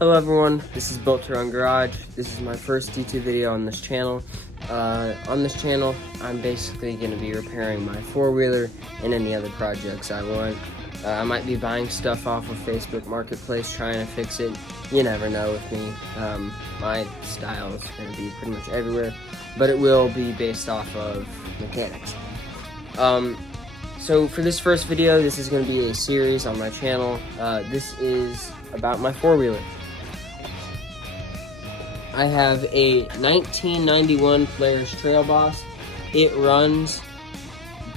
Hello everyone, this is Built to Run Garage. This is my first YouTube video on this channel. On this channel, I'm basically going to be repairing my four-wheeler and any other projects I want. I might be buying stuff off of Facebook Marketplace, trying to fix it. You never know with me. My style is going to be pretty much everywhere, but it will be based off of mechanics. So for this first video, this is going to be a series on my channel. This is about my four-wheeler. I have a 1991 Polaris Trail Boss. It runs,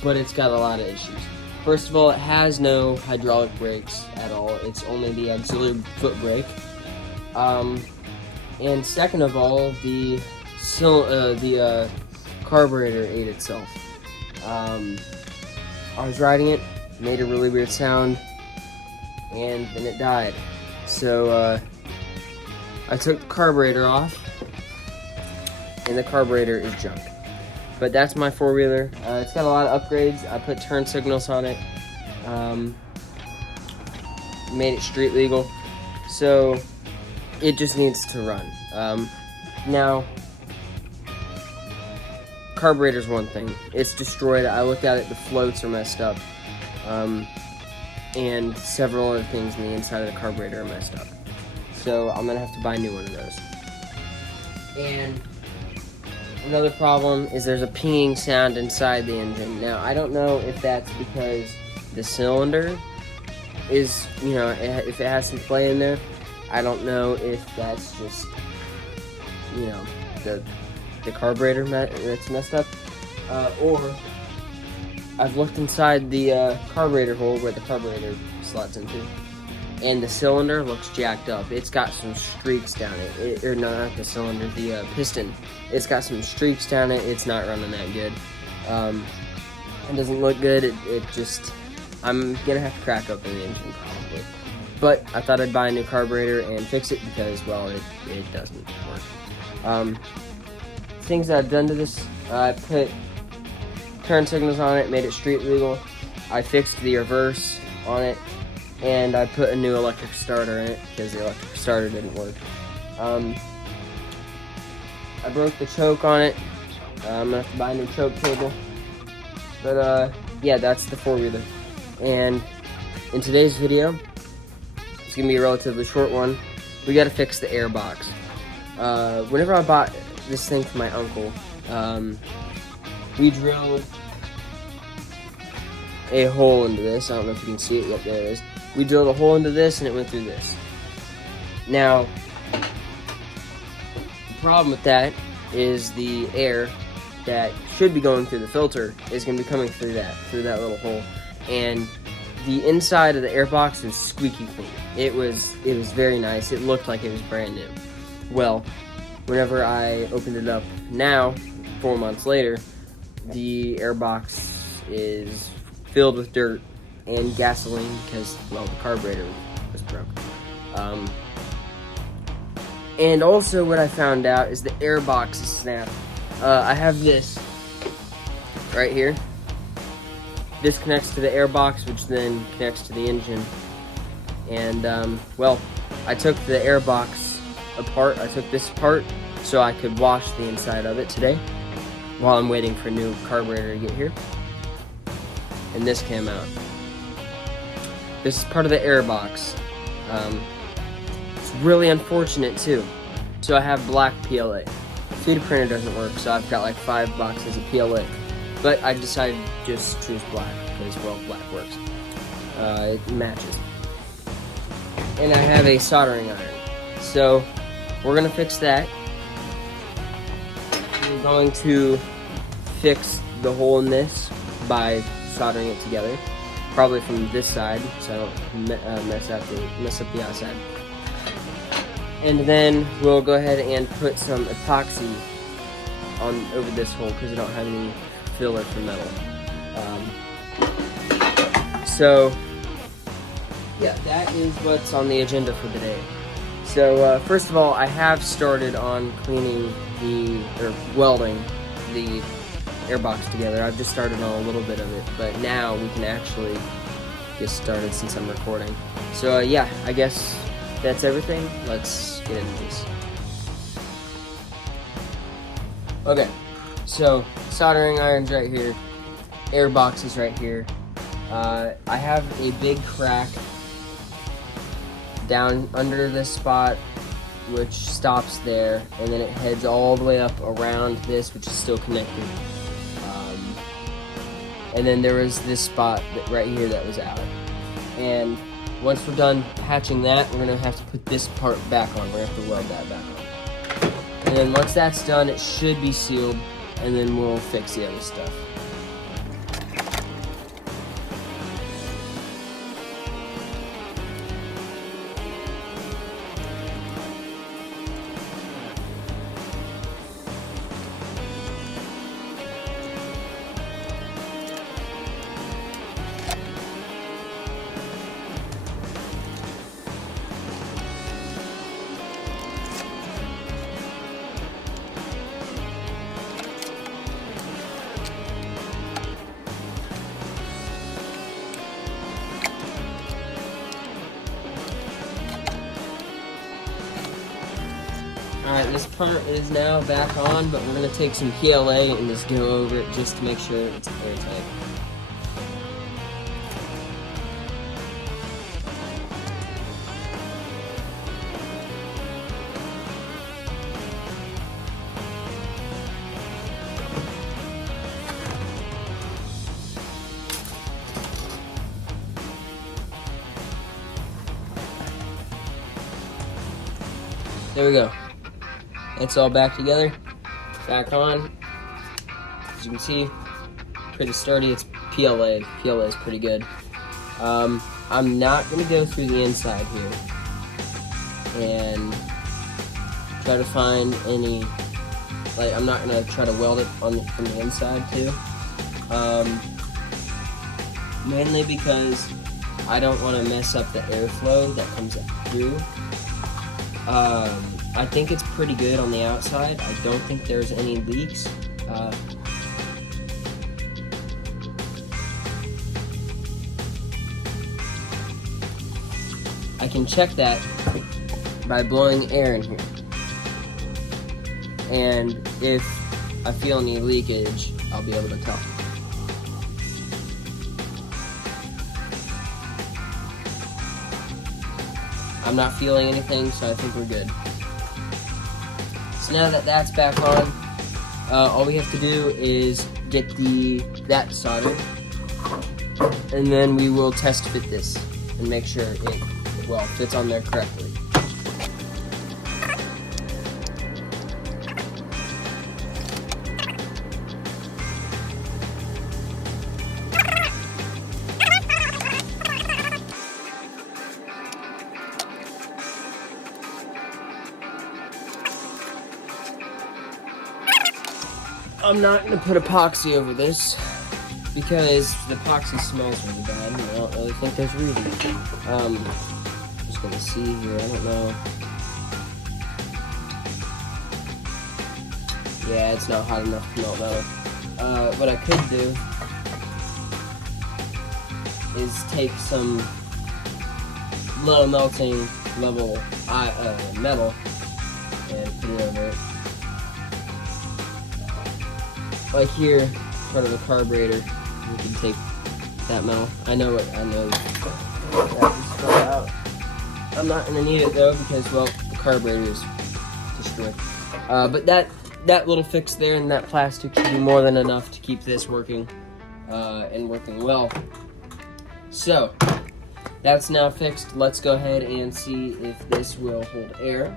but it's got a lot of issues. First of all, it has no hydraulic brakes at all. It's only the auxiliary foot brake. And second of all, the carburetor ate itself. I was riding it, made a really weird sound, and then it died. So I took the carburetor off, and the carburetor is junk. But that's my four-wheeler. It's got a lot of upgrades. I put turn signals on it, made it street legal, so it just needs to run. Now, carburetor's one thing. It's destroyed. I looked at it, the floats are messed up, and several other things in the inside of the carburetor are messed up. So I'm gonna have to buy a new one of those. And another problem is there's a pinging sound inside the engine. Now, I don't know if that's because the cylinder is, if it has some play in there. I don't know if that's just, the carburetor that's messed up. Or I've looked inside the carburetor hole where the carburetor slots into, and the cylinder looks jacked up. It's got some streaks down it. Or no, not the cylinder, the piston. It's got some streaks down it. It's not running that good. It doesn't look good. It just, I'm gonna have to crack open the engine probably. But I thought I'd buy a new carburetor and fix it because, well, it doesn't work. Things that I've done to this, I put turn signals on it, made it street legal. I fixed the reverse on it, and I put a new electric starter in it because the electric starter didn't work. I broke the choke on it. I'm gonna have to buy a new choke cable. But yeah, that's the four-wheeler. And in today's video, it's gonna be a relatively short one. We gotta fix the air box. Whenever I bought this thing for my uncle, we drilled a hole into this. I don't know if you can see it. Yep, there it is. We drilled a hole into this, and it went through this. Now, the problem with that is the air that should be going through the filter is going to be coming through that little hole. And the inside of the air box is squeaky clean. It was very nice. It looked like it was brand new. Well, whenever I opened it up now, 4 months later, the air box is filled with dirt and gasoline because, well, the carburetor was broke. And also what I found out is the air box is snapped. I have this right here. This connects to the air box, which then connects to the engine. And, well, I took the air box apart. I took this apart so I could wash the inside of it today while I'm waiting for a new carburetor to get here. And this came out. This is part of the air box. It's really unfortunate too. So I have black PLA. 3D printer doesn't work, so I've got like 5 boxes of PLA. But I decided to just choose black because, well, black works. It matches. And I have a soldering iron. So we're gonna fix that. We're going to fix the hole in this by soldering it together, probably from this side, so I don't mess up the outside. And then we'll go ahead and put some epoxy on over this hole because I don't have any filler for metal. So yeah, that is what's on the agenda for today. So first of all, I have started on cleaning welding the airbox together. I've just started on a little bit of it, but now we can actually get started since I'm recording. So yeah, I guess that's everything. Let's get into this. Okay, so soldering irons right here, air boxes right here. I have a big crack down under this spot, which stops there, and then it heads all the way up around this, which is still connected. And then there was this spot right here that was out. And once we're done patching that, we're gonna have to put this part back on. We're gonna have to weld that back on. And then once that's done, it should be sealed, and then we'll fix the other stuff. Alright, this part is now back on, but we're going to take some PLA and just go over it just to make sure it's airtight. There we go. It's all back together, back on. As you can see, pretty sturdy. It's PLA. PLA is pretty good. I'm not going to go through the inside here and try to find any, like, I'm not going to try to weld it from the inside too. Mainly because I don't want to mess up the airflow that comes through. I think it's pretty good on the outside. I don't think there's any leaks. I can check that by blowing air in here. And if I feel any leakage, I'll be able to tell. I'm not feeling anything, so I think we're good. So now that that's back on, all we have to do is get that soldered, and then we will test fit this and make sure it fits on there correctly. I'm not going to put epoxy over this because the epoxy smells really bad and I don't really think there's reason. I'm just going to see here, I don't know. Yeah, it's not hot enough to melt metal. What I could do is take some low melting level metal and put it over it. Like here, part of the carburetor, you can take that metal. I know that just fell out. I'm not gonna need it though because, well, the carburetor is destroyed. But that little fix there and that plastic should be more than enough to keep this working and working well. So that's now fixed. Let's go ahead and see if this will hold air.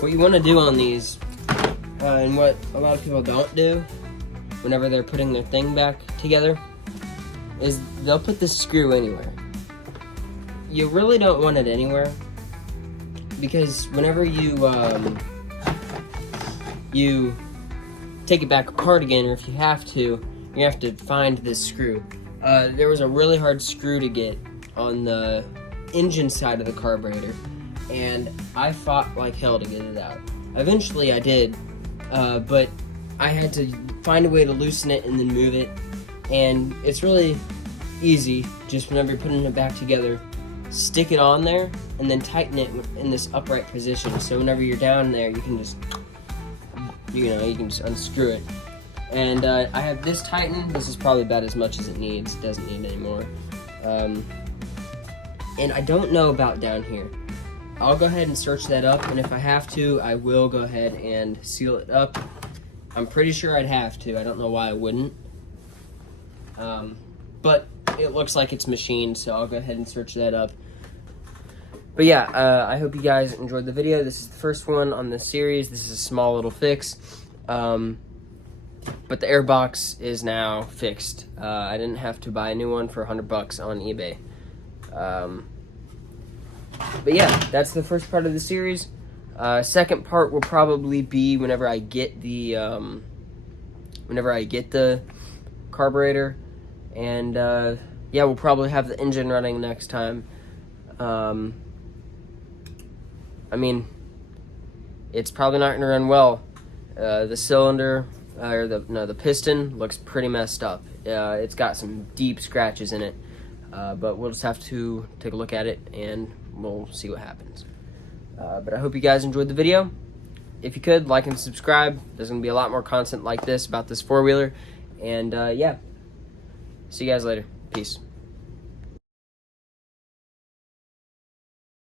What you want to do on these, and what a lot of people don't do whenever they're putting their thing back together, is they'll put this screw anywhere. You really don't want it anywhere, because whenever you take it back apart again, or if you have to, you have to find this screw. There was a really hard screw to get on the engine side of the carburetor, and I fought like hell to get it out. Eventually I did, but I had to find a way to loosen it and then move it, and it's really easy. Just whenever you're putting it back together, stick it on there and then tighten it in this upright position, so whenever you're down there you can just, you can just unscrew it. And I have this tightened. This is probably about as much as it needs. It doesn't need any more. And I don't know about down here. I'll go ahead and search that up, and if I have to, I will go ahead and seal it up. I'm pretty sure I'd have to. I don't know why I wouldn't. But it looks like it's machined, so I'll go ahead and search that up. But yeah, I hope you guys enjoyed the video. This is the first one on this series. This is a small little fix. But the airbox is now fixed. I didn't have to buy a new one for $100 on eBay. But yeah, that's the first part of the series. Second part will probably be whenever I get the carburetor, and yeah, we'll probably have the engine running next time. I mean, it's probably not going to run well. The cylinder, or the piston looks pretty messed up. It's got some deep scratches in it, but we'll just have to take a look at it and we'll see what happens. But I hope you guys enjoyed the video. If you could, like and subscribe. There's going to be a lot more content like this about this four-wheeler. And yeah, see you guys later. Peace.